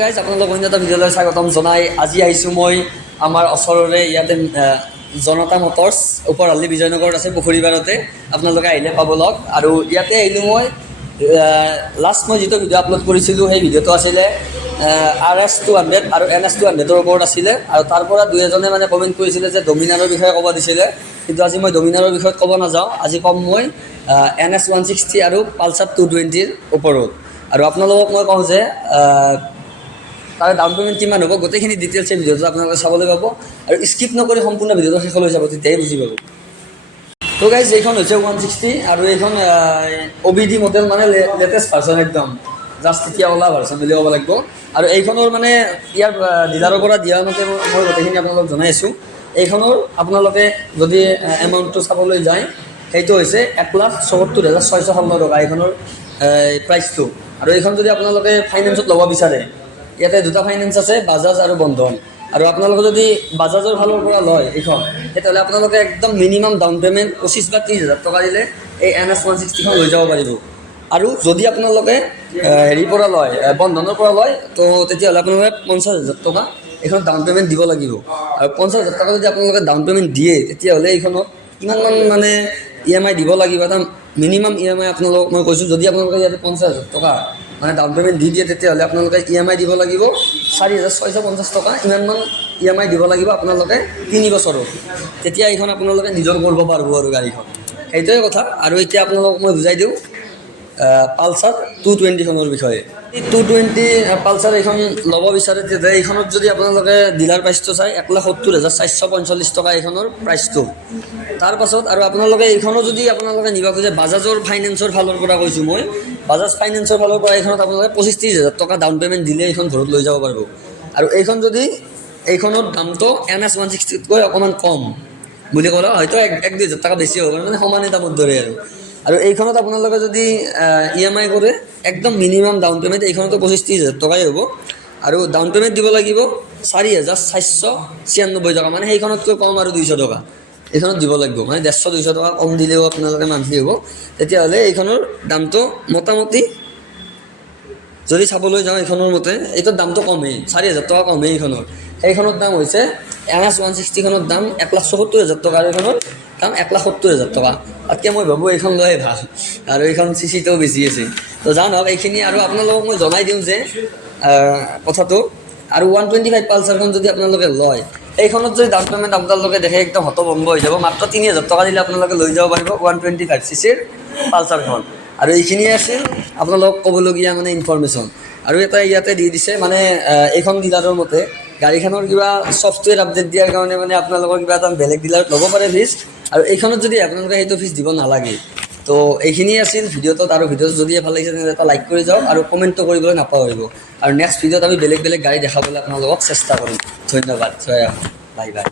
Guys আপোনালোক অন্য এটা ভিডিঅ'লৈ স্বাগতম জনাই। আজি আহিছোঁ মই আমাৰ ওচৰৰে ইয়াতে জনতা মটৰ্ছ ওপৰহাল্লি বিজয়নগৰত আছে পুখুৰীপাৰতে। আপোনালোকে আহিলে পাব লগ। আৰু ইয়াতে আহিলোঁ মই লাষ্ট মই যিটো ভিডিঅ' আপলোড কৰিছিলোঁ, সেই ভিডিঅ'টো আছিলে আৰ এছ টু হাণ্ড্ৰেড আৰু এন এছ টু হাণ্ড্ৰেডৰ ওপৰত আছিলে। আৰু তাৰ পৰা দুই এজনে মানে কমেণ্ট কৰিছিলে যে ডমিনাৰৰ বিষয়ে ক'ব দিছিলে। কিন্তু আজি মই ডমিনাৰৰ বিষয়ত ক'ব নাযাওঁ। আজি ক'ম মই এন এছ ওৱান ছিক্সটি আৰু পালচাৰ টু টুৱেণ্টিৰ ওপৰত। আৰু আপোনালোকক মই কওঁ যে আহ, ডাউন পে'মেণ্ট কিমান হ'ব? গোটেইখিনি ডিটেইলছ ভিডিঅ'টো আপোনালোকে চাবলৈ পাব আৰু স্কিপ নকৰি সম্পূৰ্ণ ভিডিঅ'টো শেষলৈ যাব তেতিয়াই বুজি পাব। তো গাইজ এইখন হৈছে ওৱান ছিক্সটি আৰু এইখন অ' বি ডি মডেল মানে লেটেষ্ট ভাৰ্চন একদম। জাষ্ট এতিয়া ওলা ভাৰ্চন বুলি ক'ব লাগিব। আৰু এইখনৰ মানে ইয়াৰ ডিলাৰৰ পৰা দিয়া মতে মই গোটেইখিনি আপোনালোকক জনাই আছোঁ। এইখনৰ আপোনালোকে যদি এমাউণ্টটো চাবলৈ যায় সেইটো হৈছে এক লাখ চৌসত্তৰ হাজাৰ ছয়শো ষোল্ল টকা এইখনৰ প্ৰাইচটো আৰু এইখন যদি আপোনালোকে ফাইনেন্সত ল'ব বিচাৰে ইয়াতে দুটা ফাইনেন্স আছে বাজাজ আৰু বন্ধন। আৰু আপোনালোকে যদি বাজাজৰ ফালৰ পৰা লয় এইখন, তেতিয়াহ'লে আপোনালোকে একদম মিনিমাম ডাউন পে'মেণ্ট পঁচিছ বা ত্ৰিছ হাজাৰ টকা দিলে এই এন এছ ওৱান ছিক্সটিখন লৈ যাব পাৰিব। আৰু যদি আপোনালোকে হেৰিৰ পৰা লয় বন্ধনৰ পৰা লয়, তো তেতিয়াহ'লে আপোনালোকে পঞ্চাছ হাজাৰ টকা এইখন ডাউন পে'মেণ্ট দিব লাগিব। আৰু পঞ্চাছ হাজাৰ টকা যদি আপোনালোকে ডাউন পে'মেণ্ট দিয়ে, তেতিয়াহ'লে এইখনত কিমানমান মানে ই এম আই দিব লাগিব, এটা মিনিমাম ই এম আই আপোনালোকক মই কৈছোঁ, যদি আপোনালোকে ইয়াতে পঞ্চাছ হাজাৰ টকা মানে ডাউন পে'মেণ্ট দি দিয়ে তেতিয়াহ'লে আপোনালোকে ই এম আই দিব লাগিব। চাৰি হাজাৰ ছয়শো পঞ্চাছ টকা ইমানমান ই এম আই দিব লাগিব আপোনালোকে তিনি বছৰত তেতিয়া এইখন আপোনালোকে নিজৰ কৰিব পাৰিব আৰু গাড়ীখন। সেইটোৱে কথা। আৰু এতিয়া আপোনালোকক মই বুজাই দিওঁ পালচাৰ টু টুৱেণ্টিখনৰ বিষয়ে। টু টুৱেণ্টি পালচাৰ এইখন ল'ব বিচাৰে তেতিয়া এইখনত যদি আপোনালোকে ডিলাৰ প্ৰাইচটো চাই, এক লাখ সত্তৰ হাজাৰ চাৰিশ পঞ্চল্লিছ টকা এইখনৰ প্ৰাইচটো তাৰপাছত আৰু আপোনালোকে এইখনো যদি আপোনালোকে নিব খোজে বাজাজৰ ফাইনেন্সৰ ফালৰ পৰা কৈছোঁ মই বাজাজ ফাইনেন্সৰ ফালৰ পৰা এইখনত আপোনালোকে পঁচিছ ত্ৰিছ হাজাৰ টকা ডাউন পে'মেণ্ট দিলে এইখন ঘৰত লৈ যাব পাৰিব। আৰু এইখন যদি এইখনৰ দামটো এন এছ ওৱান ছিক্সটিতকৈ অকণমান কম বুলি ক'লে হয়তো এক এক দুই হাজাৰ টকা বেছি হ'ব মানে সমানে দামত ধৰে আৰু। আৰু এইখনত আপোনালোকে যদি ই এম আই কৰে, একদম মিনিমাম ডাউন পে'মেণ্ট এইখনতো পঁচিছ ত্ৰিছ হাজাৰ টকাই হ'ব। আৰু ডাউন পে'মেণ্ট দিব লাগিব চাৰি হাজাৰ চাৰিশ ছিয়ান্নব্বৈ টকা মানে সেইখনতকৈ কম আৰু দুইশ টকা। এইখনত দিব লাগিব মানে ডেৰশ দুইশ টকা কম দিলেও আপোনালোকে মান্থলি হ'ব। তেতিয়াহ'লে এইখনৰ দামটো মোটামুটি, যদি চাবলৈ যাওঁ এইখনৰ মতে এইটোৰ দামটো কমেই, চাৰি হাজাৰ টকা কমেই এইখনৰ। সেইখনৰ দাম হৈছে এন এছ ওৱান ছিক্সটিখনৰ দাম এক লাখ চৌসত্তৰ হাজাৰ টকা আৰু এইখনৰ দাম এক লাখ সত্তৰ হাজাৰ টকা তাতকৈ মই ভাবোঁ এইখন লোৱাই ভালো, আৰু এইখন চি চিটোও বেছি আছে। তো যাওঁ নহওক এইখিনি আৰু আপোনালোকক মই জনাই দিওঁ যে কথাটো, আৰু ওৱান টুৱেণ্টি ফাইভ পালচাৰখন যদি আপোনালোকে লয়, এইখনত যদি ডাউন পে'মেণ্ট আপোনালোকে দেখে একদম হতভম্ব হৈ যাব, মাত্ৰ তিনি হাজাৰ টকা দিলে আপোনালোকে লৈ যাব পাৰিব ওৱান টুৱেণ্টি ফাইভ চি চিৰ পালচাৰখন। আৰু এইখিনিয়ে আছিল আপোনালোকক ক'বলগীয়া মানে ইনফৰমেশ্যন আৰু এটা ইয়াতে দি দিছে মানে এইখন ডিলাৰৰ মতে গাড়ীখনৰ কিবা ছফ্টৱেৰ আপডেট দিয়াৰ কাৰণে মানে আপোনালোকৰ কিবা এটা বেলেগ ডিলাৰত ল'ব পাৰে ফিজ আৰু এইখনত যদি আপোনালোকে সেইটো ফিজ দিব নালাগে, তো এইখিনিয়ে আছিল ভিডিঅ'টোত আৰু ভিডিঅ'টো যদি ভালো লাগিছে তেন্তে এটা লাইক কৰি যাওক আৰু কমেণ্টটো কৰিবলৈ নাপাহৰিব। আৰু নেক্সট ভিডিঅ'ত আমি বেলেগ বেলেগ গাড়ী দেখাবলৈ আপোনালোকক চেষ্টা কৰিম। ধন্যবাদ, জয়। Bye bye.